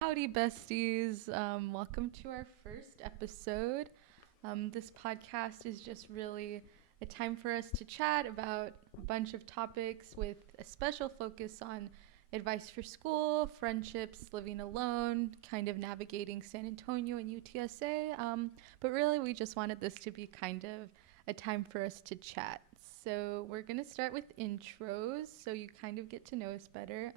Howdy, besties. Welcome to our first episode. This podcast is just really a time for us to chat about a bunch of topics with a special focus on advice for school, friendships, living alone, kind of navigating San Antonio and UTSA. But really, we just wanted this to be kind of a time for us to chat. So, we're going to start with intros so you kind of get to know us better.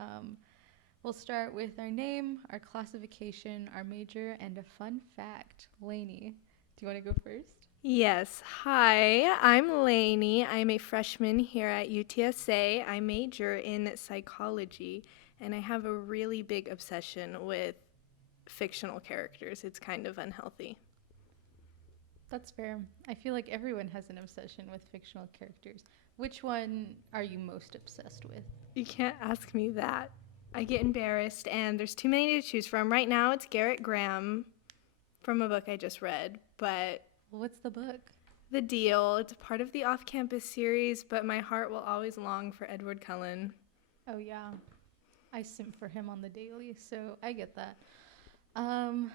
We'll start with our name, our classification, our major, and a fun fact. Laynie, do you want to go first? Yes. Hi, I'm Laynie. I'm a freshman here at UTSA. I major in psychology, and I have a really big obsession with fictional characters. It's kind of unhealthy. That's fair. I feel like everyone has an obsession with fictional characters. Which one are you most obsessed with? You can't ask me that. I get embarrassed, and there's too many to choose from. Right now, it's Garrett Graham from a book I just read, but Well, what's the book? The Deal. It's part of the Off Campus series, but my heart will always long for Edward Cullen. Oh, yeah. I simp for him on the daily, so I get that. Um,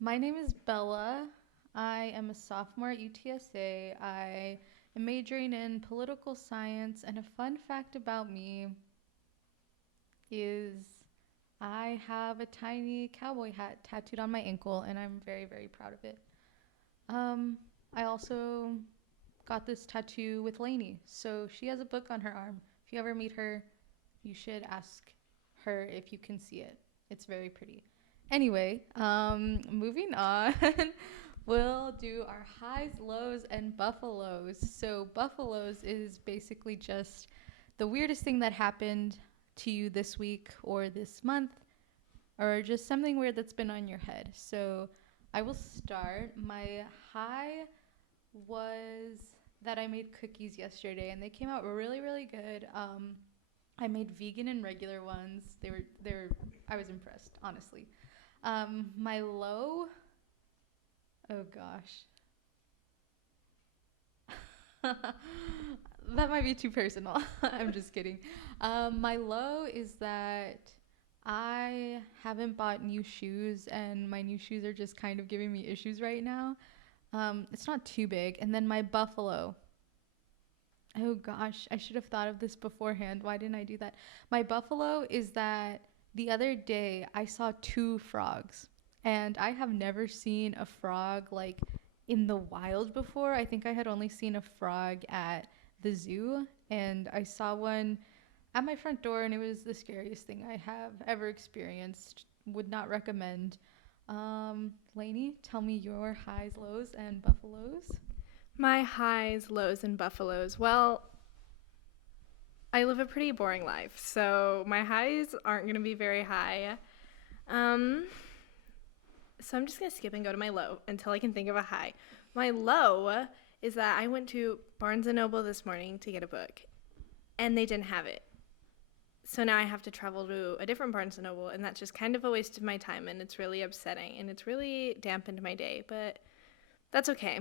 my name is Bella. I am a sophomore at UTSA. I am majoring in political science, and a fun fact about me is I have a tiny cowboy hat tattooed on my ankle, and I'm very, very proud of it. Um, I also got this tattoo with Laynie, so she has a book on her arm. If you ever meet her, you should ask her if you can see it. It's very pretty. Anyway, moving on, we'll do our highs, lows, and buffaloes. So, buffaloes is basically just the weirdest thing that happened to you this week or this month, or just something weird that's been on your head. So, I will start. My high was that I made cookies yesterday, and they came out really, really good. I made vegan and regular ones. They were. I was impressed, honestly. My low. Oh gosh. That might be too personal. I'm just kidding. My low is that I haven't bought new shoes, and my new shoes are just kind of giving me issues right now. It's not too big. And then my buffalo. Oh gosh, I should have thought of this beforehand. Why didn't I do that? My buffalo is that the other day I saw two frogs, and I have never seen a frog like in the wild before. I think I had only seen a frog at the zoo, and I saw one at my front door, and it was the scariest thing I have ever experienced. Would not recommend. Laynie, tell me your highs, lows, and buffaloes. My highs, lows, and buffaloes. Well, I live a pretty boring life, so my highs aren't going to be very high. Um, so I'm just going to skip and go to my low until I can think of a high. My low is that I went to Barnes & Noble this morning to get a book, and they didn't have it. So now I have to travel to a different Barnes & Noble, and that's just kind of a waste of my time, and it's really upsetting, and it's really dampened my day, but that's okay.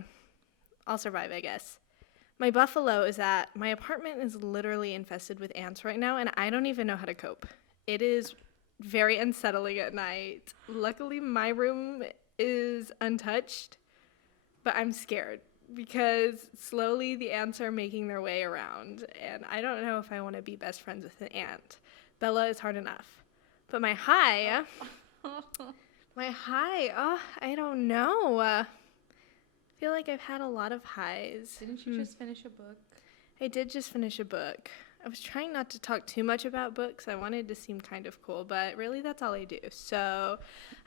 I'll survive, I guess. My buffalo is that my apartment is literally infested with ants right now, and I don't even know how to cope. It is very unsettling at night. Luckily, my room is untouched, but I'm scared because slowly the ants are making their way around, and I don't know if I want to be best friends with an ant. Bella is hard enough. But I don't know. I feel like I've had a lot of highs. Didn't you just finish a book? I did just finish a book. I was trying not to talk too much about books. I wanted to seem kind of cool, but really that's all I do. So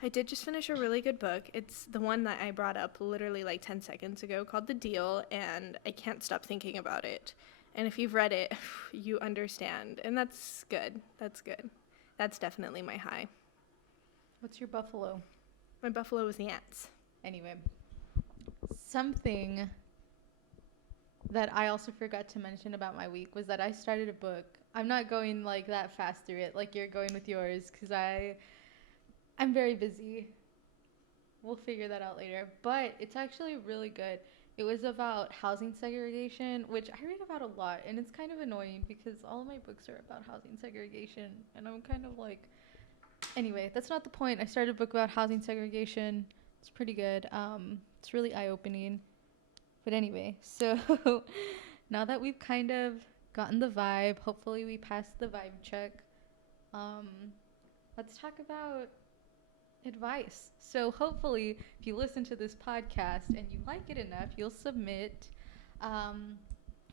I did just finish a really good book. It's the one that I brought up literally like 10 seconds ago called The Deal, and I can't stop thinking about it. And if you've read it, you understand. And that's good. That's good. That's definitely my high. What's your buffalo? My buffalo was the ants. Anyway, something that I also forgot to mention about my week was that I started a book. I'm not going like that fast through it like you're going with yours because I'm very busy. We'll figure that out later. But it's actually really good. It was about housing segregation, which I read about a lot, and it's kind of annoying because all of my books are about housing segregation, and I'm kind of like, Anyway, that's not the point. I started a book about housing segregation. It's pretty good. It's really eye-opening. But anyway, so now that we've kind of gotten the vibe, hopefully we passed the vibe check. Um, let's talk about advice. So hopefully, if you listen to this podcast and you like it enough, you'll submit um,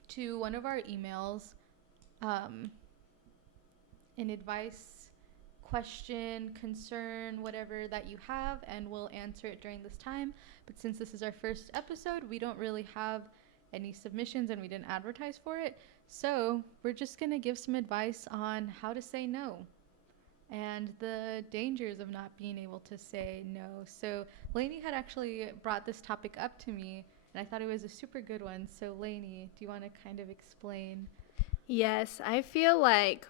to one of our emails um, an advice question, concern, whatever that you have, and we'll answer it during this time. But since this is our first episode, we don't really have any submissions and we didn't advertise for it. So we're just going to give some advice on how to say no and the dangers of not being able to say no. So Laynie had actually brought this topic up to me, and I thought it was a super good one. So Laynie, do you want to kind of explain? Yes, I feel like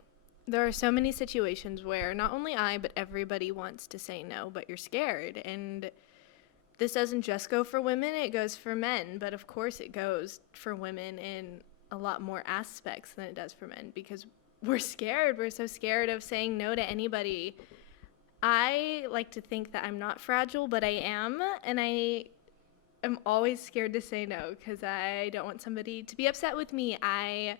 there are so many situations where not only I, but everybody wants to say no, but you're scared. And this doesn't just go for women, it goes for men. But of course, it goes for women in a lot more aspects than it does for men because we're scared. We're so scared of saying no to anybody. I like to think that I'm not fragile, but I am. And I am always scared to say no because I don't want somebody to be upset with me. I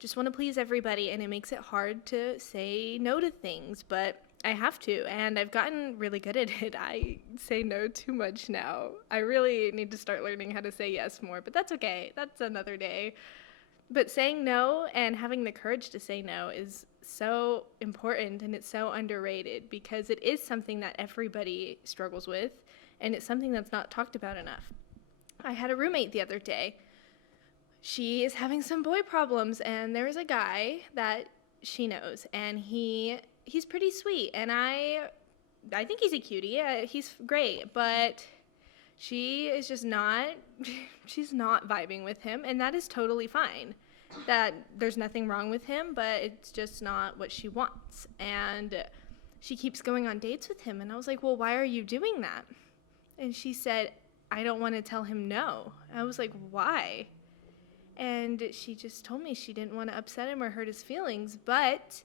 just want to please everybody, and it makes it hard to say no to things, but I have to, and I've gotten really good at it. I say no too much now. I really need to start learning how to say yes more, but that's okay. That's another day. But saying no and having the courage to say no is so important, and it's so underrated because it is something that everybody struggles with, and it's something that's not talked about enough. I had a roommate the other day. She is having some boy problems, and there's a guy that she knows, and he's pretty sweet, and I think he's a cutie. He's great, but she is just not she's not vibing with him, and that is totally fine. That there's nothing wrong with him, but it's just not what she wants. And she keeps going on dates with him, and I was like, "Well, why are you doing that?" And she said, "I don't want to tell him no." I was like, "Why?" And she just told me she didn't want to upset him or hurt his feelings, but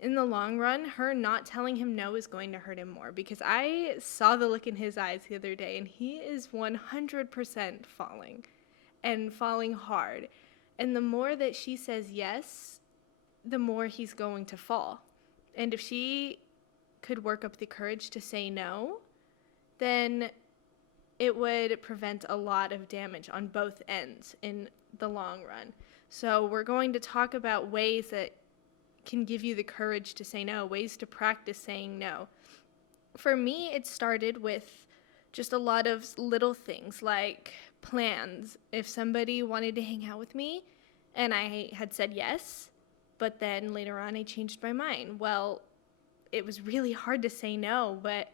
in the long run, her not telling him no is going to hurt him more because I saw the look in his eyes the other day, and he is 100% falling and falling hard. And the more that she says yes, the more he's going to fall. And if she could work up the courage to say no, then it would prevent a lot of damage on both ends in the long run. So we're going to talk about ways that can give you the courage to say no, ways to practice saying no. For me, it started with just a lot of little things like plans. If somebody wanted to hang out with me and I had said yes, but then later on I changed my mind. Well, it was really hard to say no, but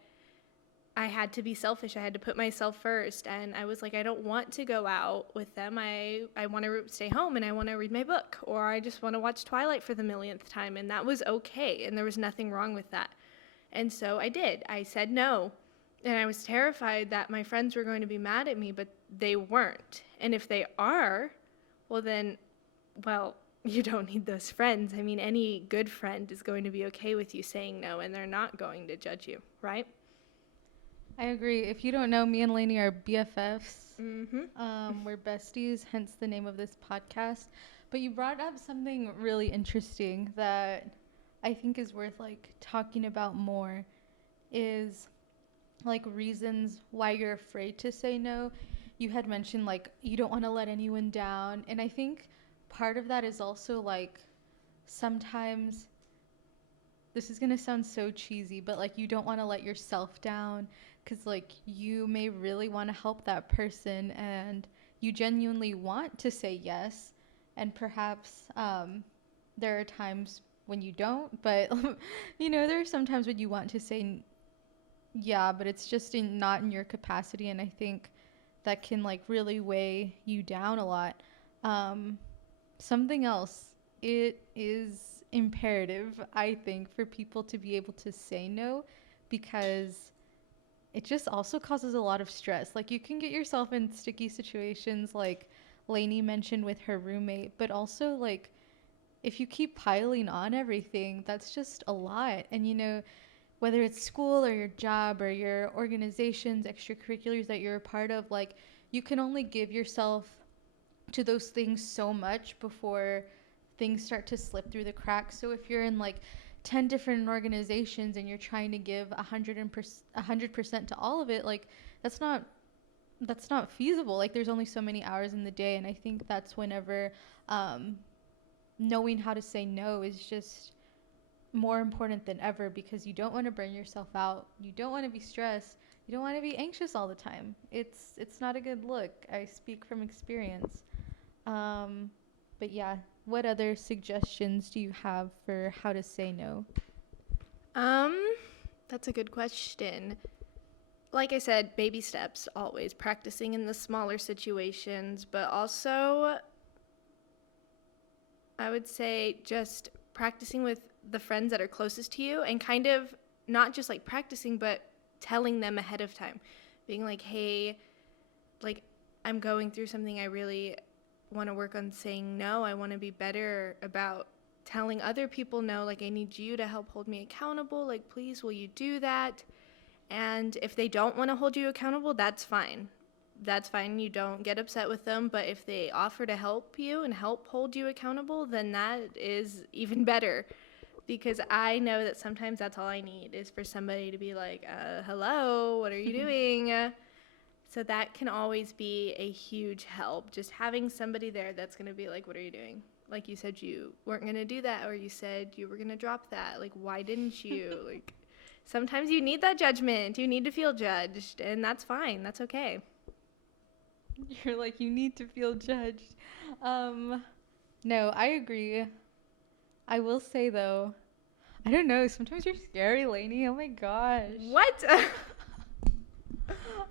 I had to be selfish. I had to put myself first. And I was like, I don't want to go out with them. I want to stay home and I want to read my book. Or I just want to watch Twilight for the millionth time. And that was okay. And there was nothing wrong with that. And so I did. I said no. And I was terrified that my friends were going to be mad at me, but they weren't. And if they are, well then, you don't need those friends. I mean, any good friend is going to be okay with you saying no, and they're not going to judge you, right? I agree. If you don't know, me and Laynie are BFFs. Mm-hmm. We're besties, hence the name of this podcast. But you brought up something really interesting that I think is worth talking about more is reasons why you're afraid to say no. You had mentioned you don't want to let anyone down, and I think part of that is also sometimes this is going to sound so cheesy, but you don't want to let yourself down because you may really want to help that person and you genuinely want to say yes, and perhaps there are times when you don't, but there are some times when you want to say yeah, but it's just not in your capacity, and I think that can really weigh you down a lot. Something else, it is imperative, I think, for people to be able to say no, because it just also causes a lot of stress. You can get yourself in sticky situations like Laynie mentioned with her roommate, but also if you keep piling on everything, that's just a lot. And whether it's school or your job or your organizations, extracurriculars that you're a part of, like you can only give yourself to those things so much before things start to slip through the cracks. So if you're in like 10 different organizations and you're trying to give 100% to all of it, like that's not feasible. Like there's only so many hours in the day, and I think that's whenever um, knowing how to say no is just more important than ever, because you don't want to burn yourself out. You don't want to be stressed. You don't want to be anxious all the time. It's not a good look. I speak from experience. Um, but yeah, what other suggestions do you have for how to say no? Um, that's a good question. Like I said, baby steps, always practicing in the smaller situations, but also I would say just practicing with the friends that are closest to you, and kind of not just like practicing, but telling them ahead of time. Being like, hey, like I'm going through something, I really want to work on saying no. I want to be better about telling other people no. Like, I need you to help hold me accountable. Like, please, will you do that? And if they don't want to hold you accountable, that's fine. That's fine. You don't get upset with them. But if they offer to help you and help hold you accountable, then that is even better. Because I know that sometimes that's all I need, is for somebody to be like, hello, what are you doing? So that can always be a huge help. Just having somebody there that's going to be like, what are you doing? Like, you said you weren't going to do that, or you said you were going to drop that. Like, why didn't you? Like, sometimes you need that judgment. You need to feel judged, and that's fine. That's okay. You're like, you need to feel judged. No, I agree. I will say though, I don't know, sometimes you're scary, Lainey. Oh my gosh. What?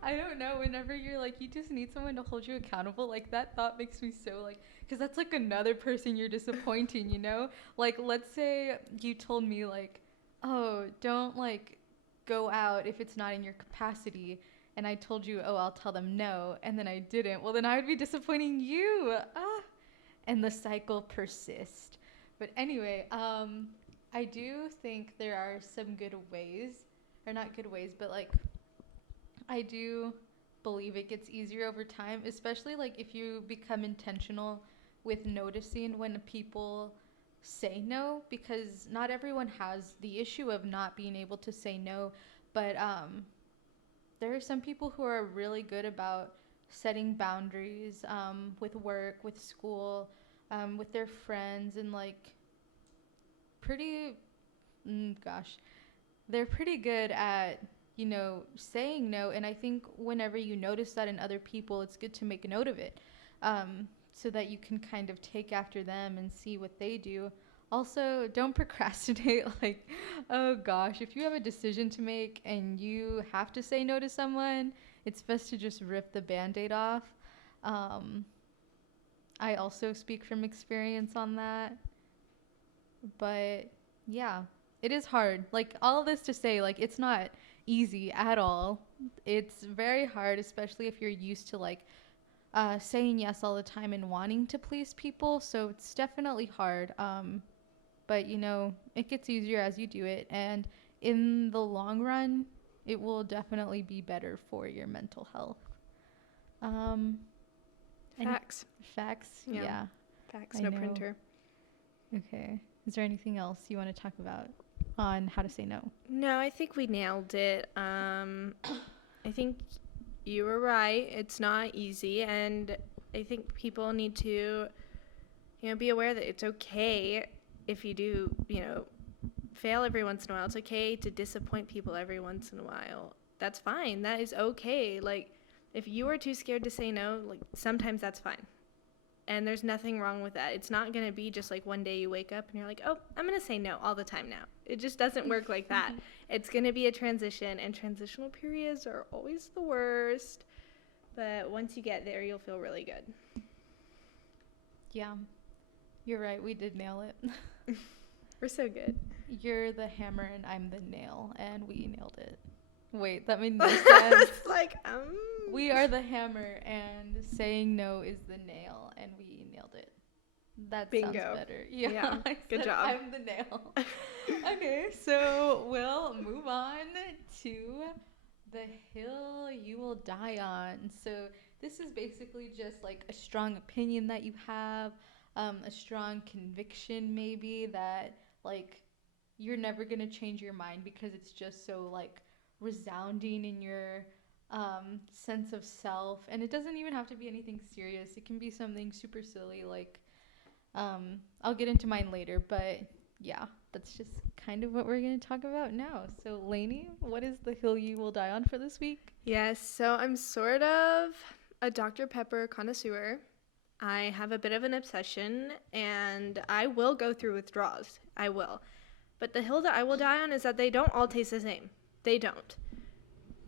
I don't know. Whenever you're like, you just need someone to hold you accountable, like that thought makes me so like, because that's like another person you're disappointing, you know? Like, let's say you told me, like, oh, don't like go out if it's not in your capacity. And I told you, oh, I'll tell them no. And then I didn't. Well, then I would be disappointing you. And the cycle persists. But anyway, I do think there are some good ways, or not good ways, but like I do believe it gets easier over time, especially like if you become intentional with noticing when people say no, because not everyone has the issue of not being able to say no, but there are some people who are really good about setting boundaries with work, with school, with their friends, and like pretty, gosh, they're pretty good at, saying no. And I think whenever you notice that in other people, it's good to make a note of it, so that you can kind of take after them and see what they do. Also, don't procrastinate. Like, oh gosh, if you have a decision to make and you have to say no to someone, it's best to just rip the band-aid off. Um, I also speak from experience on that. But yeah, it is hard. Like, all this to say, like, it's not easy at all. It's very hard, especially if you're used to like saying yes all the time and wanting to please people. So it's definitely hard. But it gets easier as you do it, and in the long run, it will definitely be better for your mental health. Um, Facts. Facts? Yeah. Yeah. Facts, I no know. printer. Okay. Is there anything else you want to talk about on how to say no? No, I think we nailed it. I think you were right. It's not easy, and I think people need to, be aware that it's okay if you do, fail every once in a while. It's okay to disappoint people every once in a while. That's fine. That is okay. Like, if you are too scared to say no, like, sometimes that's fine. And there's nothing wrong with that. It's not going to be just like one day you wake up and you're like, oh, I'm going to say no all the time now. It just doesn't work like that. It's going to be a transition, and transitional periods are always the worst. But once you get there, you'll feel really good. Yeah. You're right. We did nail it. We're so good. You're the hammer and I'm the nail, and we nailed it. Wait, that made no sense. It's like, We are the hammer, and saying no is the nail, and we nailed it. That sounds Bingo. better. Yeah, Yeah, I good said job. I'm the nail. Okay, so we'll move on to the hill you will die on. So this is basically just like a strong opinion that you have, a strong conviction maybe that like you're never gonna change your mind because it's just so like resounding in your sense of self. And it doesn't even have to be anything serious. It can be something super silly like I'll get into mine later, but yeah, that's just kind of what we're going to talk about now. So, Lainey, what is the hill you will die on for this week? Yes, so I'm sort of a Dr. Pepper connoisseur. I have a bit of an obsession, and I will go through withdrawals. I will. But the hill that I will die on is that they don't all taste the same. They don't.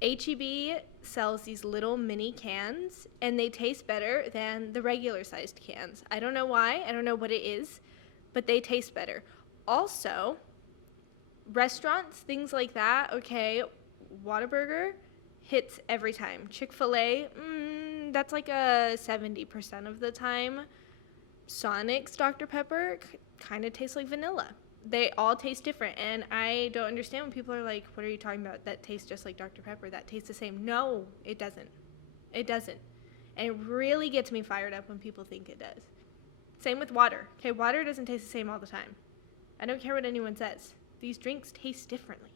HEB sells these little mini cans, and they taste better than the regular sized cans. I don't know why. I don't know what it is, but they taste better. Also, restaurants, things like that, okay, Whataburger hits every time. Chick-fil-A, that's like a 70% of the time. Sonic's Dr. Pepper kind of tastes like vanilla. They all taste different, and I don't understand when people are like, what are you talking about? That tastes just like Dr. Pepper. That tastes the same. No, it doesn't. It doesn't. And it really gets me fired up when people think it does. Same with water. Okay, water doesn't taste the same all the time. I don't care what anyone says. These drinks taste differently.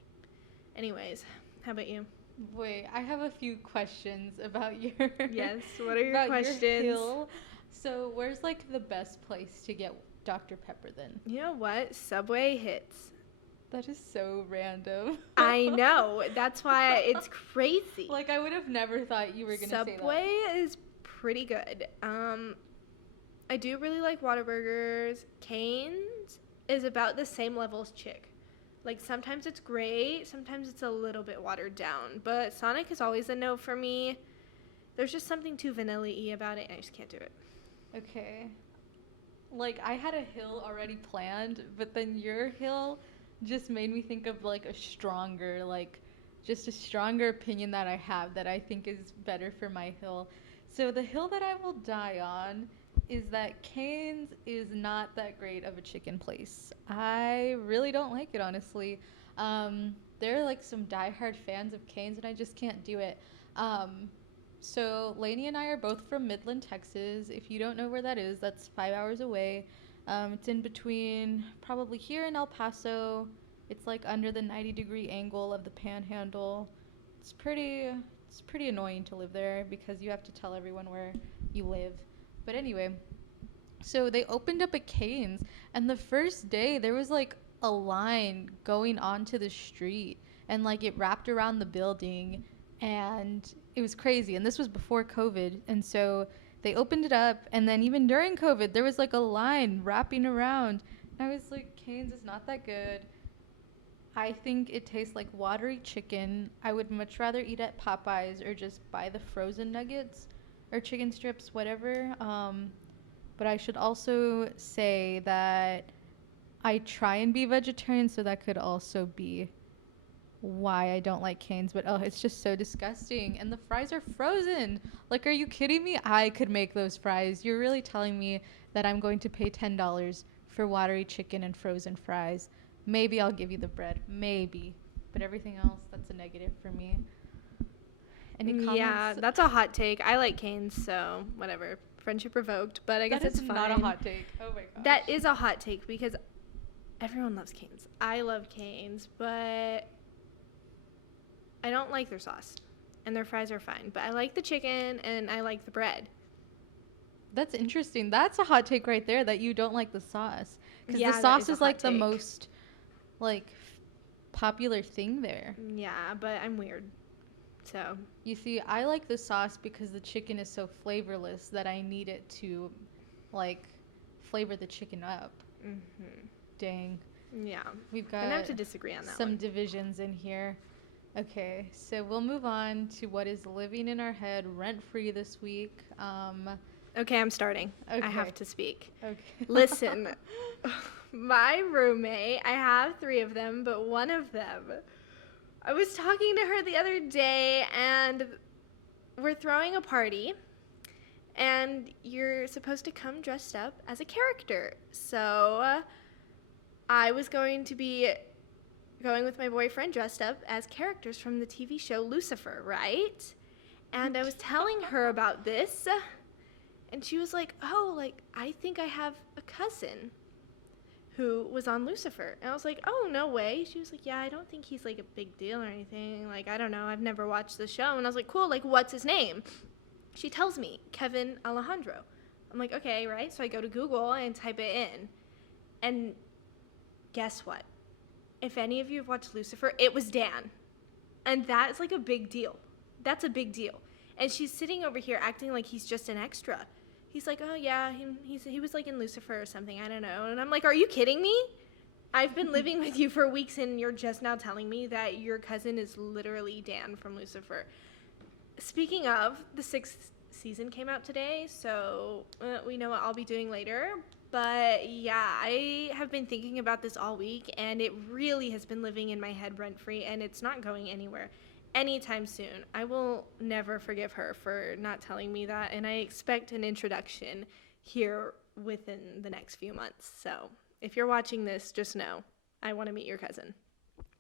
Anyways, how about you? Wait, I have a few questions about your Yes, what are your about questions? your hill. So, where's like the best place to get Dr. Pepper then? You know what? Subway hits. That is so random. I know. That's why it's crazy. Like I would have never thought you were going to say that. Subway is pretty good. I do really like Whataburgers. Cane's is about the same level as Chick. Like sometimes it's great, sometimes it's a little bit watered down. But Sonic is always a no for me. There's just something too vanilla-y about it, and I just can't do it. Okay. Like I had a hill already planned, but then your hill just made me think of like a stronger, like just a stronger opinion that I have that I think is better for my hill. So the hill that I will die on is that Cane's is not that great of a chicken place. I really don't like it, honestly. There are like some diehard fans of Cane's, and I just can't do it. So Laynie and I are both from Midland, Texas. If you don't know where that is, that's 5 hours away. It's in between probably here in El Paso. It's like under the 90-degree angle of the Panhandle. It's pretty annoying to live there because you have to tell everyone where you live. But anyway, so they opened up a Cane's, and the first day there was like a line going onto the street, and like it wrapped around the building, and it was crazy. And this was before COVID, and so they opened it up, and then even during COVID there was like a line wrapping around, and I was like, Cane's is not that good. I think it tastes like watery chicken. I would much rather eat at Popeyes or just buy the frozen nuggets or chicken strips, whatever. But I should also say that I try and be vegetarian, so that could also be why I don't like Cane's. But oh, it's just so disgusting. And the fries are frozen. Like, are you kidding me? I could make those fries. You're really telling me that I'm going to pay $10 for watery chicken and frozen fries. Maybe I'll give you the bread. Maybe. But everything else, that's a negative for me. Any comments? Yeah, that's a hot take. I like Cane's, so whatever. Friendship revoked, but I guess it's fine. That is not a hot take. Oh my gosh. That is a hot take because everyone loves Cane's. I love Cane's, but I don't like their sauce. And their fries are fine. But I like the chicken and I like the bread. That's interesting. That's a hot take right there, that you don't like the sauce. Because Yeah, the sauce that is like the take. most like popular thing there. Yeah, but I'm weird. So You see, I like the sauce because the chicken is so flavorless that I need it to like flavor the chicken up. Mm-hmm. Dang. Yeah. We've I'm gonna got have to disagree on that some one. divisions in here. Okay, so we'll move on to what is living in our head rent-free this week. Okay, I'm starting. Okay. I have to speak. Okay. Listen, my roommate, I have 3 of them, but one of them, I was talking to her the other day, and we're throwing a party, and you're supposed to come dressed up as a character. So I was going to be going with my boyfriend dressed up as characters from the TV show Lucifer, right? And I was telling her about this, and she was like, oh, like, I think I have a cousin who was on Lucifer. And I was like, oh, no way. She was like, yeah, I don't think he's, like, a big deal or anything. Like, I don't know. I've never watched the show. And I was like, cool, like, what's his name? She tells me, Kevin Alejandro. I'm like, okay, right? So I go to Google and type it in. And guess what? If any of you have watched Lucifer, it was Dan. And that's, like, a big deal. That's a big deal. And she's sitting over here acting like he's just an extra. He's like, oh, yeah, he was, like, in Lucifer or something. I don't know. And I'm like, are you kidding me? I've been living with you for weeks, and you're just now telling me that your cousin is literally Dan from Lucifer. Speaking of, the 6th season came out today, so we know what I'll be doing later. But, yeah, I have been thinking about this all week, and it really has been living in my head rent-free, and it's not going anywhere anytime soon. I will never forgive her for not telling me that, and I expect an introduction here within the next few months. So if you're watching this, just know I want to meet your cousin.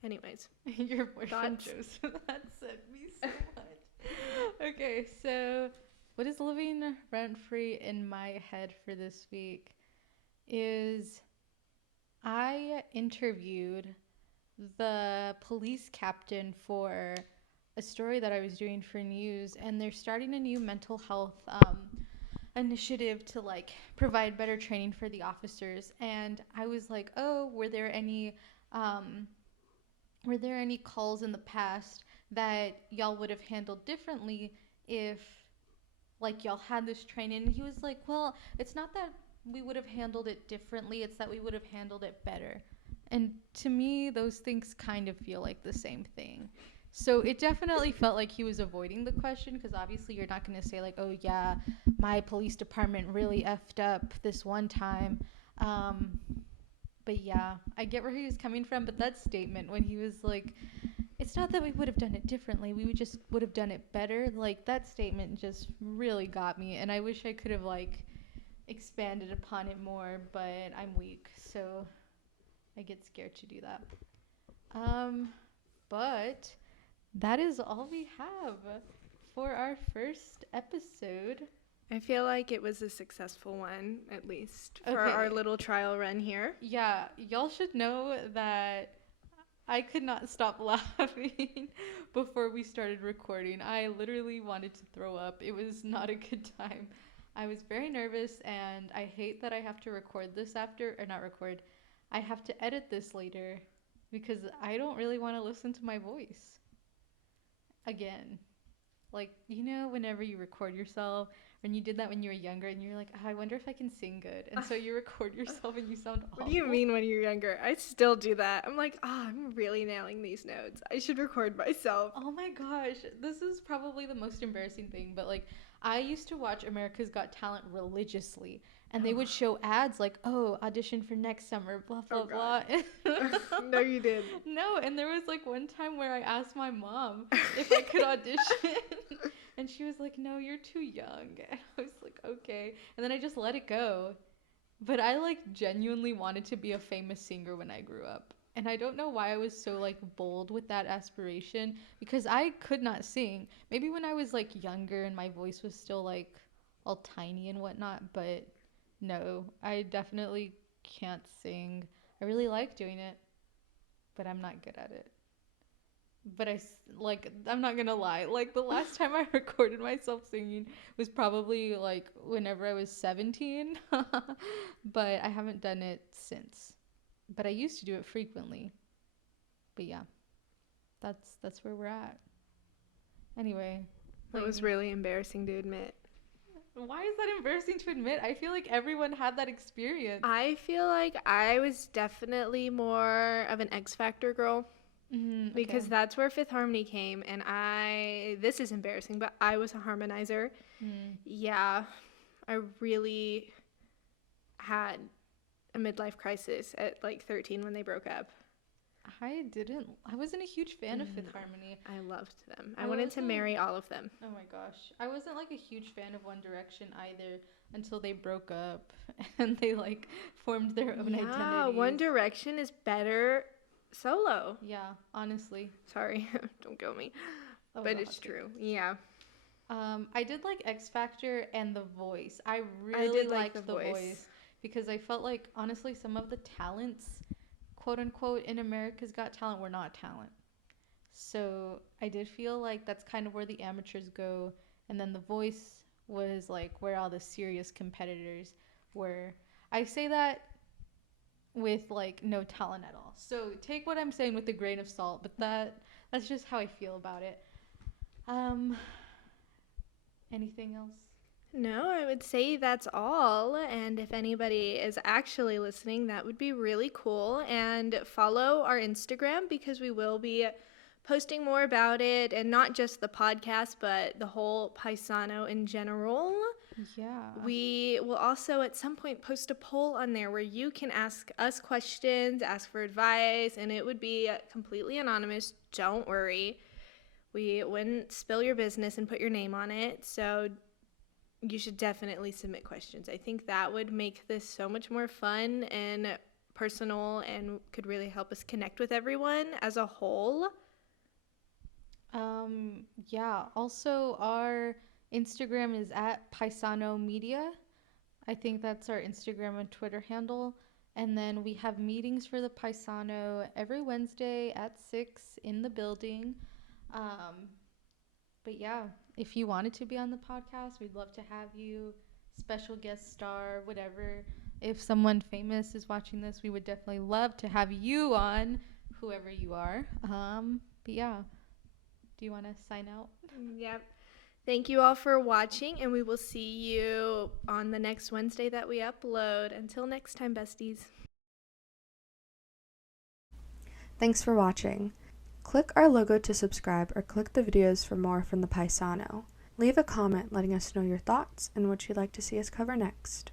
Anyways. Your boyfriend thoughts? Joseph. That said me so much. Okay, so what is living rent free in my head for this week is I interviewed the police captain for a story that I was doing for news, and they're starting a new mental health initiative to like provide better training for the officers. And I was like, oh, were there any calls in the past that y'all would have handled differently if like y'all had this training? And he was like, well, it's not that we would have handled it differently, it's that we would have handled it better. And to me, those things kind of feel like the same thing. So it definitely felt like he was avoiding the question, because obviously you're not going to say like, oh yeah, my police department really effed up this one time. But yeah, I get where he was coming from. But that statement when he was like, it's not that we would have done it differently, we would have done it better. Like, that statement just really got me, and I wish I could have like expanded upon it more, but I'm weak, so I get scared to do that. But that is all we have for our first episode. I feel like it was a successful one, at least, for our little trial run here. Yeah, y'all should know that I could not stop laughing before we started recording. I literally wanted to throw up. It was not a good time. I was very nervous, and I hate that I have to record this after, or not record. I have to edit this later because I don't really want to listen to my voice again. Like, you know, whenever you record yourself, and you did that when you were younger, and you're like, oh, I wonder if I can sing good. And so you record yourself and you sound awful. What do you mean when you're younger? I still do that. I'm like, I'm really nailing these notes. I should record myself. Oh my gosh, this is probably the most embarrassing thing, but like, I used to watch America's Got Talent religiously, and they would show ads like, oh, audition for next summer, blah, blah, blah. No, you didn't. No, and there was like one time where I asked my mom if I could audition, and she was like, no, you're too young. And I was like, okay. And then I just let it go. But I like genuinely wanted to be a famous singer when I grew up. And I don't know why I was so like bold with that aspiration, because I could not sing. Maybe when I was like younger and my voice was still like all tiny and whatnot, but no, I definitely can't sing. I really like doing it, but I'm not good at it. But I'm not gonna lie, like the last time I recorded myself singing was probably like whenever I was 17, but I haven't done it since. But I used to do it frequently. But yeah, that's where we're at. Anyway, That was really embarrassing to admit. why is that embarrassing to admit? I feel like everyone had that experience. I feel like I was definitely more of an X Factor girl. Because that's where Fifth Harmony came, and this is embarrassing, but I was a harmonizer. Yeah, I really had a midlife crisis at like 13 when they broke up. I wasn't a huge fan of Fifth No, Harmony. I loved them. I I wanted to wasn't, marry all of them. oh my gosh. I wasn't like a huge fan of One Direction either until they broke up and they like formed their own Yeah, One identities. Direction is better solo. Yeah, honestly. Sorry, don't kill me. That was But a hot it's take. true. Yeah. I did like X Factor and The Voice. I I really did like The liked The Voice. Voice because I felt like honestly some of the talents, quote unquote, in America's Got Talent were not talent. So I did feel like that's kind of where the amateurs go, and then The Voice was like where all the serious competitors were. I say that with like no talent at all. So take what I'm saying with a grain of salt, but that's just how I feel about it. Um, anything else? No, I would say that's all. And if anybody is actually listening, that would be really cool. And follow our Instagram because we will be posting more about it, and not just the podcast, but the whole Paisano in general. Yeah. We will also at some point post a poll on there where you can ask us questions, ask for advice, and it would be completely anonymous. Don't worry. We wouldn't spill your business and put your name on it. So you should definitely submit questions. I think that would make this so much more fun and personal and could really help us connect with everyone as a whole. Yeah. Also, our Instagram is at Paisano Media. I think that's our Instagram and Twitter handle. And then we have meetings for the Paisano every Wednesday at 6 in the building. Um, but yeah, if you wanted to be on the podcast, we'd love to have you. Special guest star, whatever. If someone famous is watching this, we would definitely love to have you on, whoever you are. But yeah, do you want to sign out? Yep. Thank you all for watching, and we will see you on the next Wednesday that we upload. Until next time, besties. Thanks for watching. Click our logo to subscribe or click the videos for more from the Paisano. Leave a comment letting us know your thoughts and what you'd like to see us cover next.